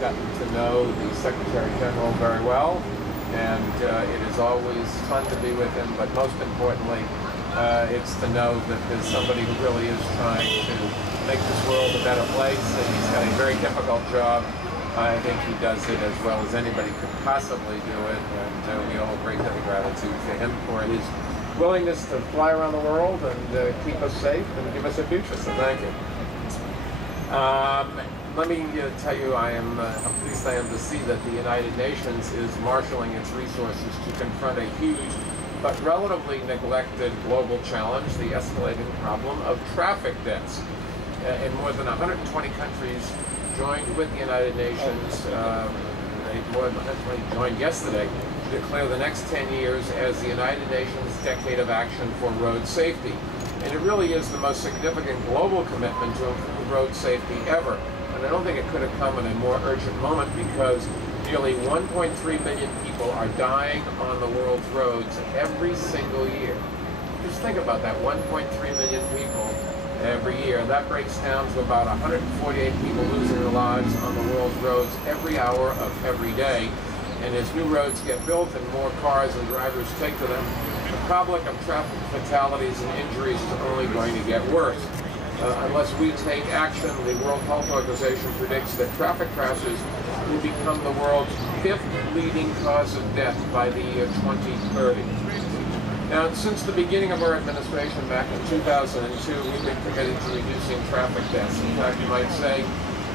Gotten to know the Secretary General very well, and it is always fun to be with him, but most importantly, it's to know that there's somebody who really is trying to make this world a better place, and he's got a very difficult job. I think he does it as well as anybody could possibly do it, and we owe a great debt of gratitude to him for his willingness to fly around the world and keep us safe and give us a future, so thank you. Let me tell you, how pleased I am to see that the United Nations is marshaling its resources to confront a huge but relatively neglected global challenge, the escalating problem of traffic deaths. In more than 120 countries joined with the United Nations, more than 120 joined yesterday, to declare the next 10 years as the United Nations Decade of Action for Road Safety. And it really is the most significant global commitment to improve road safety ever. And I don't think it could have come at a more urgent moment, because nearly 1.3 million people are dying on the world's roads every single year. Just think about that, 1.3 million people every year. That breaks down to about 148 people losing their lives on the world's roads every hour of every day. And as new roads get built and more cars and drivers take to them, the problem of traffic fatalities and injuries is only going to get worse. Unless we take action, the World Health Organization predicts that traffic crashes will become the world's 5th leading cause of death by the year 2030. Now, since the beginning of our administration back in 2002, we've been committed to reducing traffic deaths. In fact, you might say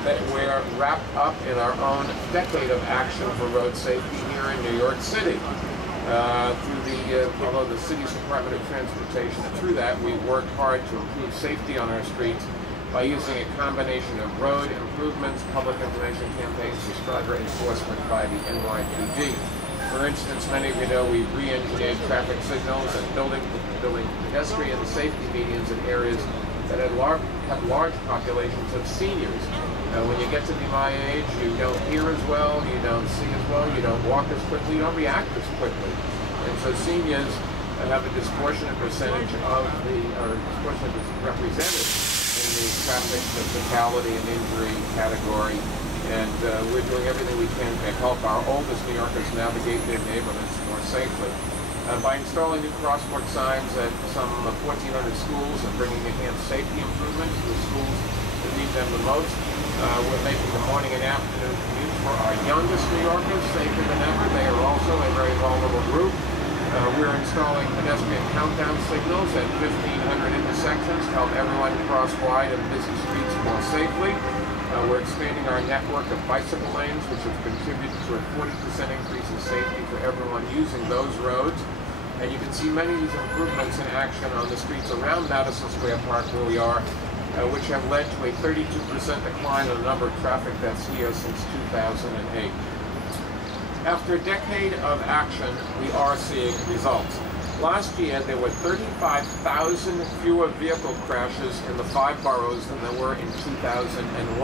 that we're wrapped up in our own decade of action for road safety here in New York City. Although the city's Department of Transportation, and through that we've worked hard to improve safety on our streets by using a combination of road improvements, public information campaigns, and stronger enforcement by the NYPD. For instance, many of you know we've re-engineered traffic signals and building pedestrian safety medians in areas that have large populations of seniors. When you get to be my age, you don't hear as well, you don't see as well, you don't walk as quickly, you don't react as quickly. And so seniors have a disproportionate percentage of disproportionate represented in the traffic, the fatality and injury category. And we're doing everything we can to help our oldest New Yorkers navigate their neighborhoods more safely. By installing new crosswalk signs at some 1,400 schools and bringing enhanced safety improvements to the schools that need them the most, we're making the morning and afternoon commute for our youngest New Yorkers safer than ever. They are also a very vulnerable group. We're installing pedestrian countdown signals at 1,500 intersections to help everyone cross wide and busy streets more safely. We're expanding our network of bicycle lanes, which have contributed to a 40% increase in safety for everyone using those roads. And you can see many of these improvements in action on the streets around Madison Square Park where we are, which have led to a 32% decline in the number of traffic deaths here since 2008. After a decade of action, we are seeing results. Last year, there were 35,000 fewer vehicle crashes in the 5 boroughs than there were in 2001.